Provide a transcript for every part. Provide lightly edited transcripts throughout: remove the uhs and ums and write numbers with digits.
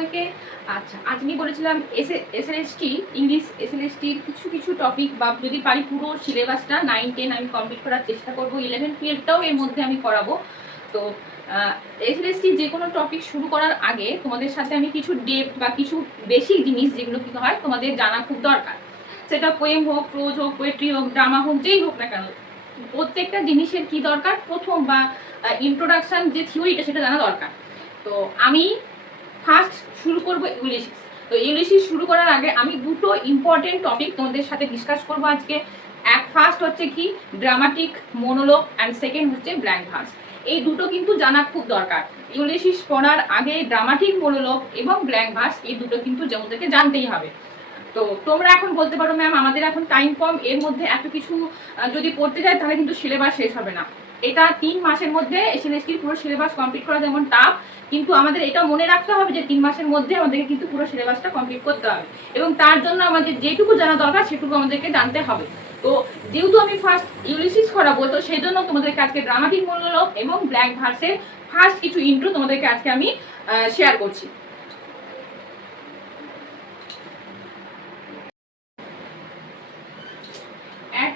সবাইকে। আচ্ছা, আজ আমি বলেছিলাম এসএলএসটি ইংলিশ এসএলএসটির কিছু কিছু টপিক বা যদি পারি পুরো সিলেবাসটা 9-10 আমি কমপ্লিট করার চেষ্টা করব। 11-12টাও এর মধ্যে আমি করাবো। তো এসএলএসটি যে কোনো টপিক শুরু করার আগে তোমাদের সাথে আমি কিছু ডেপথ বা কিছু বেসিক জিনিস যেগুলো কি হয় তোমাদের জানা খুব দরকার। সেটা পোয়েম হোক, প্রোজ হোক, পোয়েট্রি হোক, ড্রামা হোক, যেই হোক না কেন, প্রত্যেকটা জিনিসের কি দরকার, প্রথম বা ইন্ট্রোডাকশন যে থিওরিটা সেটা জানা দরকার। তো আমি ফার্স্ট শুরু করব ইউলিসিস। তো ইউলিসিস শুরু করার আগে আমি দুটো ইম্পর্টেন্ট টপিক তোমাদের সাথে ডিসকাস করব আজকে। ফার্স্ট হচ্ছে কি ড্রামাটিক মোনোলগ অ্যান্ড সেকেন্ড হচ্ছে ব্ল্যাঙ্ক ভার্স। এই দুটো কিন্তু জানা খুব দরকার। ইউলিসিস পড়ার আগে ড্রামাটিক মোনোলগ এবং ব্ল্যাঙ্ক ভার্স এই দুটো কিন্তু তোমাদেরকে জানতেই হবে। তো তোমরা এখন বলতে পারো ম্যাম আমাদের এখন টাইম কম, এর মধ্যে এত কিছু যদি পড়তে যায় তাহলে কিন্তু সিলেবাস শেষ হবে না। এটা 3 মাসের মধ্যে এসএলএসটির পুরো সিলেবাস কমপ্লিট করা যেমন টাফ, কিন্তু আমাদের এটা মনে রাখতে হবে যে 3 মাসের মধ্যে আমাদেরকে কিন্তু পুরো সিলেবাসটা কমপ্লিট করতে হবে এবং তার জন্য আমাদের যেটুকু জানা দরকার সেটুকু আমাদেরকে জানতে হবে। তো যেহেতু আমি ফার্স্ট ইউলিসিস করাবো, তো সেই জন্য তোমাদেরকে আজকে ড্রামাটিক মোনোলগ এবং ব্ল্যাঙ্ক ভার্সের ফার্স্ট কিছু ইন্ট্রো তোমাদেরকে আজকে আমি শেয়ার করছি।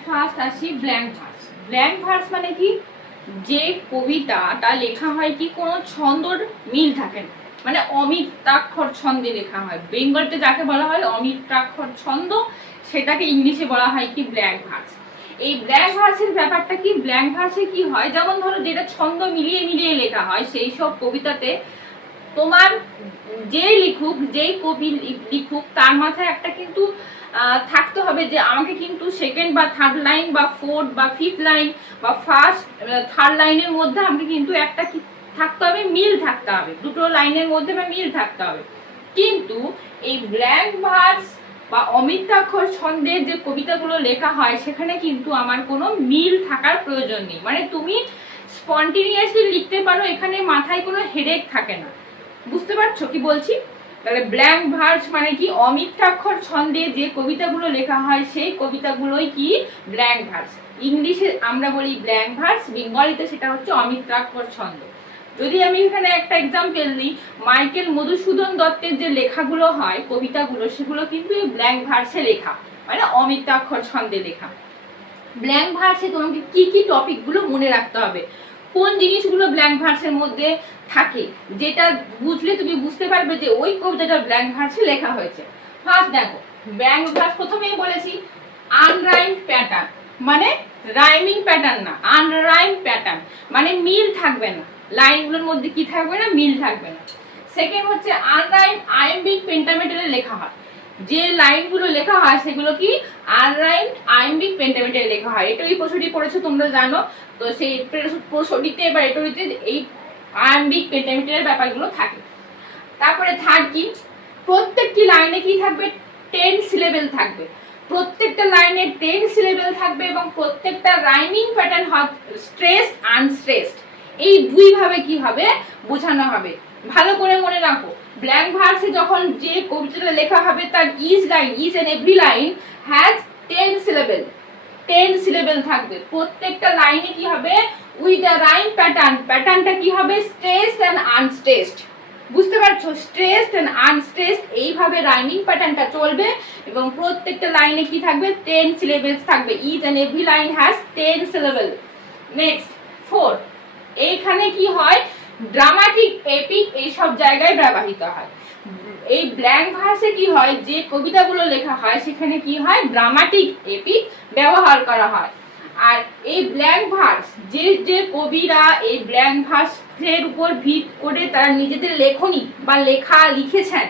ফার্স্ট আসি ব্ল্যাঙ্ক ভার্স। ব্ল্যাঙ্ক ভার্স মানে কি, যে কবিতাটা লেখা হয় কি কোনো ছন্দর মিল থাকে না, মানে অমিত্রাক্ষর ছন্দে লেখা হয়। বেঙ্গলিতে যাকে বলা হয় অমিত্রাক্ষর ছন্দ, সেটাকে ইংলিশে বলা হয় কি ব্ল্যাঙ্ক ভার্স। এই ব্ল্যাঙ্ক ভার্সের ব্যাপারটা কি, ব্ল্যাঙ্ক ভার্সে কি হয়, যেমন ধরো যেটা ছন্দ মিলিয়ে মিলিয়ে লেখা হয় সেই সব কবিতাতে তোমার যেই লিখুক, যেই কবি লিখুক, তার মাথায় একটা কিন্তু থাকতে হবে যে আমাকে কিন্তু সেকেন্ড বা থার্ড লাইন বা ফোর্থ বা ফিফথ লাইন বা ফার্স্ট থার্ড লাইনের মধ্যে আমাকে কিন্তু একটা কি থাকতে হবে, মিল থাকতে হবে, দুটো লাইনের মধ্যে বা মিল থাকতে হবে। কিন্তু এই ব্ল্যাঙ্ক ভার্স বা অমিত্রাক্ষর ছন্দের যে কবিতাগুলো লেখা হয় সেখানে কিন্তু আমার কোনো মিল থাকার প্রয়োজন নেই, মানে তুমি স্পন্টিনিয়াসলি লিখতে পারো, এখানে মাথায় কোনো হেডেক থাকে না। বুঝতে পারছো কি বলছি? তাহলে ব্ল্যাঙ্ক ভার্স মানে কি, অমিত্রাক্ষর ছন্দে যে কবিতাগুলো লেখা হয় সেই কবিতাগুলোই কি ব্ল্যাঙ্ক ভার্স। ইংলিশে আমরা বলি ব্ল্যাঙ্ক ভার্স, বেঙ্গলিতে সেটা হচ্ছে অমিত্রাক্ষর ছন্দ। যদি আমি এখানে একটা এক্সাম্পল দিই, মাইকেল মধুসূদন দত্তের যে লেখাগুলো হয় কবিতাগুলো, সেগুলো কিন্তু এই ব্ল্যাঙ্ক ভার্সে লেখা, মানে অমিত্রাক্ষর ছন্দে লেখা। ব্ল্যাঙ্ক ভার্সে তোমাকে কি কি টপিকগুলো মনে রাখতে হবে, কোন জিনিসগুলো ব্ল্যাঙ্ক ভার্সের মধ্যে থাকে, যেটা বুঝলে তুমি বুঝতে পারবে যে ওই কবিতাটা ব্ল্যাঙ্ক ভার্সে লেখা হয়েছে। ফার্স্ট দেখো, ব্ল্যাঙ্ক ভার্স প্রথমেই বলেছি আনরাইম প্যাটার্ন, মানে রাইমিং প্যাটার্ন না, আনরাইম প্যাটার্ন মানে মিল থাকবে না, লাইনগুলোর মধ্যে কি থাকবে না, মিল থাকবে না। সেকেন্ড হচ্ছে আনরাইম আইএমবিক পেন্টামেটারে লেখা হয়, যে লাইনগুলো লেখা হয় সেগুলো কি আনরাইম আইএমবিক পেন্টামেটারে লেখা হয়। এটা এই প্রশ্নটি পড়েছো তোমরা জানো, তো সেই প্রশ্নটিতে বা এটাতে এই আইএমবিক পেন্টামেটারের ব্যাপারগুলো থাকে। তারপরে থার্ড কি, প্রত্যেকটি লাইনে কি থাকবে, 10 সিলেবেল থাকবে, প্রত্যেকটা লাইনে 10 সিলেবেল থাকবে এবং প্রত্যেকটা রাইমিং প্যাটার্ন হবে স্ট্রেসড আনস্ট্রেসড। এই দুই ভাবে কি হবে বোঝানো হবে। ভালো করে মনে রাখো, ব্ল্যাঙ্ক ভার্সে যখন যে কবিতাটা লেখা হবে তার each line, each and every line has 10 syllable, 10 syllable থাকবে। প্রত্যেকটা লাইনে কি হবে উইথ দ্য রাইম প্যাটার্ন, প্যাটার্নটা কি হবে স্ট্রেসড এন্ড আনস্ট্রেসড। বুঝতে পারছো, স্ট্রেসড এন্ড আনস্ট্রেসড এইভাবে রাইমিং প্যাটার্নটা চলবে এবং প্রত্যেকটা লাইনে কি থাকবে 10 সিলেবেলস থাকবে, each and every line has 10 syllable. Next 4, এইখানে কি হয় ড্রামাটিক এপিক এইসব জায়গায় ব্যবহৃত হয়। এই ব্ল্যাঙ্ক ভার্সে কি হয়, যে কবিতাগুলো লেখা হয় সেখানে কি হয় ড্রামাটিক এপিক ব্যবহার করা হয়। আর এই ব্ল্যাঙ্ক ভার্স যে যে কবিরা এই ব্ল্যাঙ্ক ভার্সের উপর ভিত করে তারা নিজেদের লেখনী বা লেখা লিখেছেন,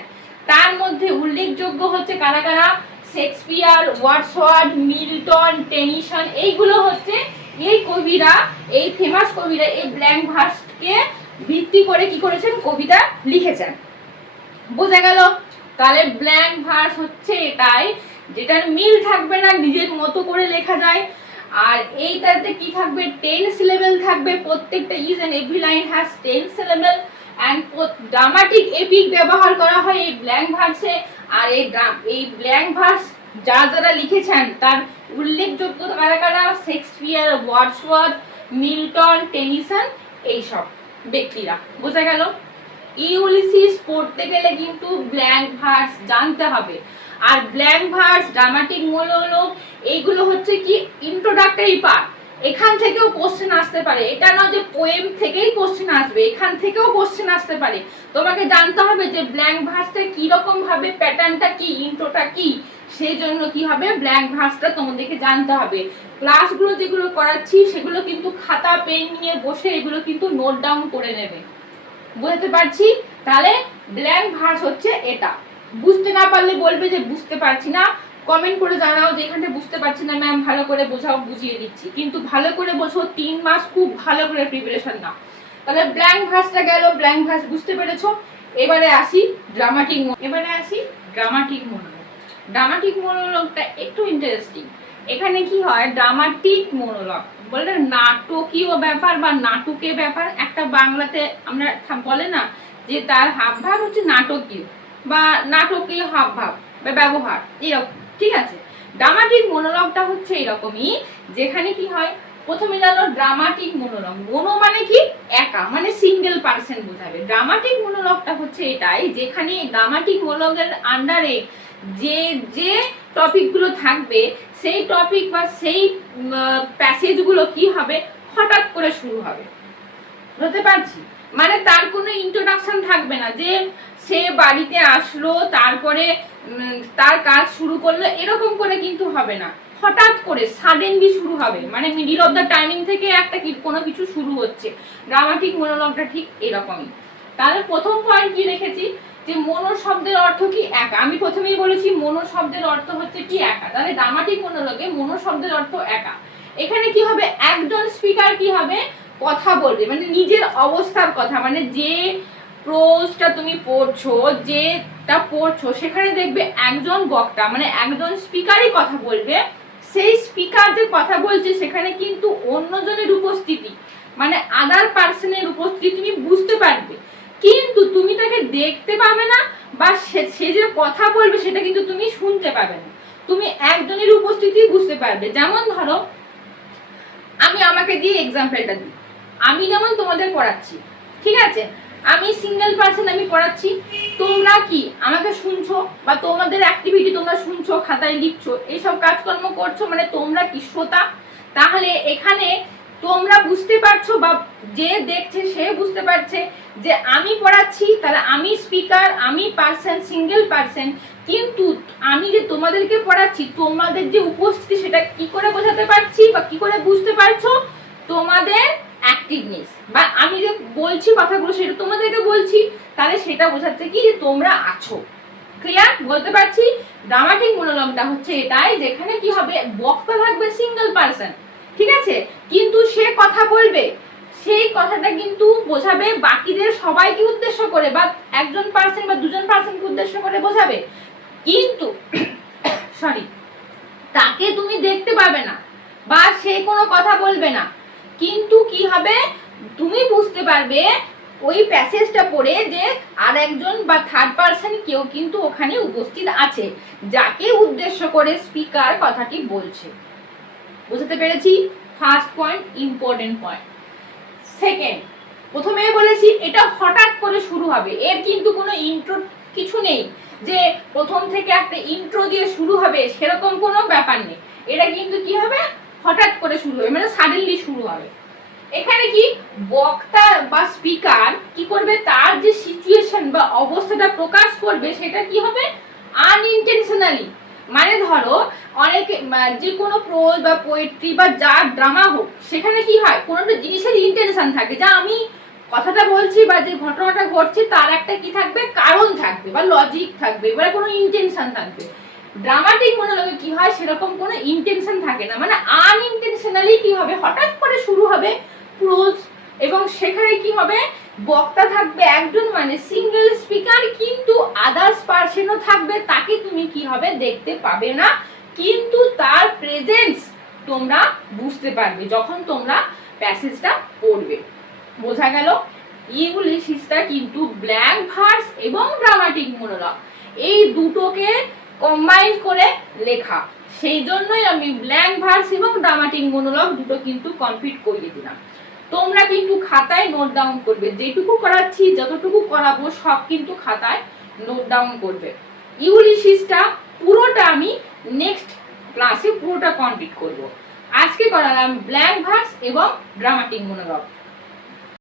তার মধ্যে উল্লেখযোগ্য হচ্ছে কারা কারা, শেক্সপিয়ার, ওয়ার্ডসওয়ার্থ, মিল্টন, টেনিসন, এইগুলো হচ্ছে এই কবিরা, এই ফেমাস কবিরা এই ব্ল্যাঙ্ক ভার্সকে ভিত্তি করে কি করেছেন, কবিতা লিখেছেন। বোঝা গেল? তাহলে ব্ল্যাঙ্ক ভার্স হচ্ছে এটাই যেটার মিল থাকবে না, নিজের মতো করে লেখা যায়। আর এইটাতে কি থাকবে 10 সিলেবেল থাকবে, প্রত্যেকটা each and every line has 10 syllable and dramatic epic ব্যবহার করা হয় এই ব্ল্যাঙ্ক ভার্সে। আর এই ব্ল্যাঙ্ক ভার্স যারা লিখেছেন তার উল্লেখযোগ্য কারা কারা, শেক্সপিয়ার, ওয়ার্ডসওয়ার্থ, মিল্টন, টেনিসন, এইসব ব্যক্তিরা। বোঝা গেল? ইউলিসিস পড়তে গেলে কিন্তু ব্ল্যাঙ্ক ভার্স জানতে হবে। আর ব্ল্যাঙ্ক ভার্স, ড্রামাটিক মোনোলগ এইগুলো হচ্ছে কি ইন্ট্রোডাক্টরি পার্ট, এখান থেকেও কোশ্চেন আসতে পারে। এটা না যে পোয়েম থেকেই কোশ্চেন আসবে, এখান থেকেও কোশ্চেন আসতে পারে। তোমাকে জানতে হবে যে ব্ল্যাঙ্ক ভার্সটা কি রকম ভাবে, প্যাটার্নটা কি, ইন্ট্রোটা কি, সেই জন্য কি হবে ব্ল্যাঙ্ক ভার্সটা তোমাদেরকে জানতে হবে। ক্লাসগুলো যেগুলো করাচ্ছি সেগুলো কিন্তু খাতা পেন নিয়ে বসে এগুলো কিন্তু নোট ডাউন করে নেবে। বুঝতে পারছি? তাহলে ব্ল্যাঙ্ক ভার্স হচ্ছে এটা। বুঝতে না পারলে বলবে যে বুঝতে পারছি না, কমেন্ট করে জানাও যে এখানে বুঝতে পারছি না ম্যাম, ভালো করে বোঝাও, বুঝিয়ে দিচ্ছি। কিন্তু ভালো করে বোঝো, 3 মাস খুব ভালো করে প্রিপারেশন নাও। তাহলে ব্ল্যাঙ্ক ভার্সটা গেল, ব্ল্যাঙ্ক ভার্স বুঝতে পেরেছো। এবারে আসি ড্রামাটিক মোনোলগ। ড্রামাটিক মোনোলগটা একটু ইন্টারেস্টিং। এখানে কি হয়, ড্রামাটিক মোনোলগ বলে নাটকীয় ব্যাপার বা নাটকের ব্যাপার। একটা বাংলাতে আমরা বলে না যে তার হাবভাব হচ্ছে নাটকীয় বা নাটকীয় হাবভাব বা ব্যবহার এরকম, ঠিক আছে। ড্রামাটিক মোনোলগটা হচ্ছে এরকমই, যেখানে কি হয়, প্রথমে জানো ড্রামাটিক মোনোলগ, মোনো মানে কি একা, মানে সিঙ্গেল পার্সন বোঝাবে। ড্রামাটিক মোনোলগটা হচ্ছে এটাই, যেখানে ড্রামাটিক মোনোলগের আন্ডারে যে যে টপিকগুলো থাকবে সেই টপিক বা সেই প্যাসেজগুলো কি হবে, হঠাৎ করে শুরু হবে। বুঝতে পারছি? মানে তার কোনো ইন্ট্রোডাকশন থাকবে না যে সে বাড়িতে আসলো তারপরে তার কাজ শুরু করলো, এরকম করে কিন্তু হবে না। হঠাৎ করে সাডেনলি শুরু হবে, মানে মিডিল অফ দ্য টাইমিং থেকে একটা কোনো কিছু শুরু হচ্ছে। ড্রামাটিক মোনোলগটা ঠিক এরকমই। তাহলে প্রথম পয়েন্ট কি রেখেছি, যে মনো শব্দের অর্থ কি একা। আমি প্রথমেই বলেছি মনো শব্দের অর্থ হচ্ছে কি একা। তাহলে ড্রামাটিক মোনোলগে মনো শব্দের অর্থ একা। এখানে কি হবে, একজন স্পিকার কি হবে, কথা বলবে, মানে নিজের অবস্থার কথা, মানে যে প্রোজটা তুমি পড়ছো, যেটা পড়ছো সেখানে দেখবে একজন বক্তা মানে একজন স্পিকারই কথা বলবে। সেই স্পিকার যে কথা বলছে সেখানে কিন্তু অন্যজনের উপস্থিতি, মানে আদার পার্সনের উপস্থিতি তুমি বুঝতে পারবে, কিন্তু তুমি তাকে দেখতে পাবে না, বা সে যে কথা বলবে সেটা কিন্তু তুমি শুনতে পাবে না। তুমি একজনের উপস্থিতি বুঝতে পারবে। যেমন ধরো, আমি আমাকে দিয়ে এক্সাম্পলটা দিই। আমি যেমন তোমাদের পড়াচ্ছি, ঠিক আছে, আমি সিঙ্গেল পার্সন, আমি পড়াচ্ছি, তোমরা কি আমাকে শুনছো বা তোমাদের অ্যাক্টিভিটি তোমরা শুনছো, খাতায় লিখছো, এইসব কাজকর্ম করছো, মানে তোমরা কি শ্রোতা। তাহলে এখানে তোমরা বুঝতে পারছো বা যে দেখছে সে বুঝতে পারছে যে আমি পড়াচ্ছি, তাহলে আমি স্পিকার, আমি পার্সন, সিঙ্গেল পার্সন, কিন্তু আমি যে তোমাদেরকে পড়াচ্ছি, তোমাদের যে উপস্থিতি সেটা কি করে বোঝাতে পারছি বা কি করে বুঝতে পারছো, তোমাদের অ্যাক্টিভনেস বা আমি যে বলছি কথাগুলো সেটা তোমাদেরকে বলছি, তাহলে সেটা বোঝাচ্ছে কি যে তোমরা আছো। ক্লিয়ার? বলতে পারছি? ড্রামাটিক মোনোলগটা হচ্ছে এটাই, যেখানে কি হবে, বক্তা থাকবে সিঙ্গেল পার্সন, ঠিক আছে, কিন্তু সে কথা বলবে, সেই কথাটা কিন্তু বোঝাবে বাকিদের সবাইকে উদ্দেশ্য করে, বা একজন পার্সন বা দুজন পার্সনকে উদ্দেশ্য করে বোঝাবে, কিন্তু সরি, তাকে তুমি দেখতে পাবে না বা সে কোনো কথা বলবে না, কিন্তু কি হবে, তুমি বুঝতে পারবে ওই প্যাসেজটা পড়ে যে আর একজন বা থার্ড পার্সন কেউ কিন্তু ওখানে উপস্থিত আছে, যাকে উদ্দেশ্য করে স্পিকার কথাটি বলছে। বুঝতে পেরেছি? First point, important point. Second, প্রথমে বলেছি এটা হঠাৎ করে শুরু হবে, এর কিন্তু কোনো ইন্ট্রো কিছু নেই যে প্রথম থেকে একটা ইন্ট্রো দিয়ে শুরু হবে, সেরকম কোনো ব্যাপার নেই। এটা কিন্তু কি হবে, হঠাৎ করে শুরু হবে, মানে সাডেনলি শুরু হবে। এখানে কি বক্তা বা স্পিকার কি করবে, তার যে সিচুয়েশন বা অবস্থাটা প্রকাশ করবে সেটা কি হবে, আনইনটেনশনালি। মানে ধরো অনেকে যে কোনো প্রোজ বা পোয়েট্রি বা যা ড্রামা হোক, সেখানে কি হয়, কোনো একটা জিনিসের ইন্টেনশন থাকে, যা আমি কথাটা বলছি বা যে ঘটনাটা ঘটছে তার একটা কি থাকবে, কারণ থাকবে বা লজিক থাকবে, এবারে কোনো ইন্টেনশন থাকবে। ড্রামাটিক মোনোলগে কি হয়, সেরকম কোনো ইন্টেনশন থাকে না, মানে আনইনটেনশনালি কি হবে, হঠাৎ করে শুরু হবে প্রোজ, এবং সেখানে কি হবে, বক্তা থাকবে একজন মানে সিঙ্গেল স্পিকার, কিন্তু আদার্স পার্সনও থাকবে, তাকে তুমি কি হবে, দেখতে পাবে না, কিন্তু তার প্রেজেন্স তোমরা বুঝতে পারবে যখন তোমরা প্যাসেজটা পড়বে। বোঝা গেল? ইউলিসিসটা কিন্তু ব্ল্যাঙ্ক ভার্স এবং ড্রামাটিক মোনোলগ এই দুটোকে কম্বাইন করে লেখা, সেই জন্যই আমি ব্ল্যাঙ্ক ভার্স এবং ড্রামাটিক মোনোলগ দুটো কিন্তু কমপ্লিট করিয়ে দিলাম। তোমরা কিন্তু খাতায় নোট ডাউন করবে, যেটুকু করাচ্ছি যতটুকু করাবো সব কিন্তু খাতায় নোট ডাউন করবে। ইউলিসিসটা পুরোটা আমি নেক্সট ক্লাসে পুরোটা কমপ্লিট করব। আজকে করালাম ব্ল্যাঙ্ক ভার্স এবং ড্রামাটিক মনোলগ।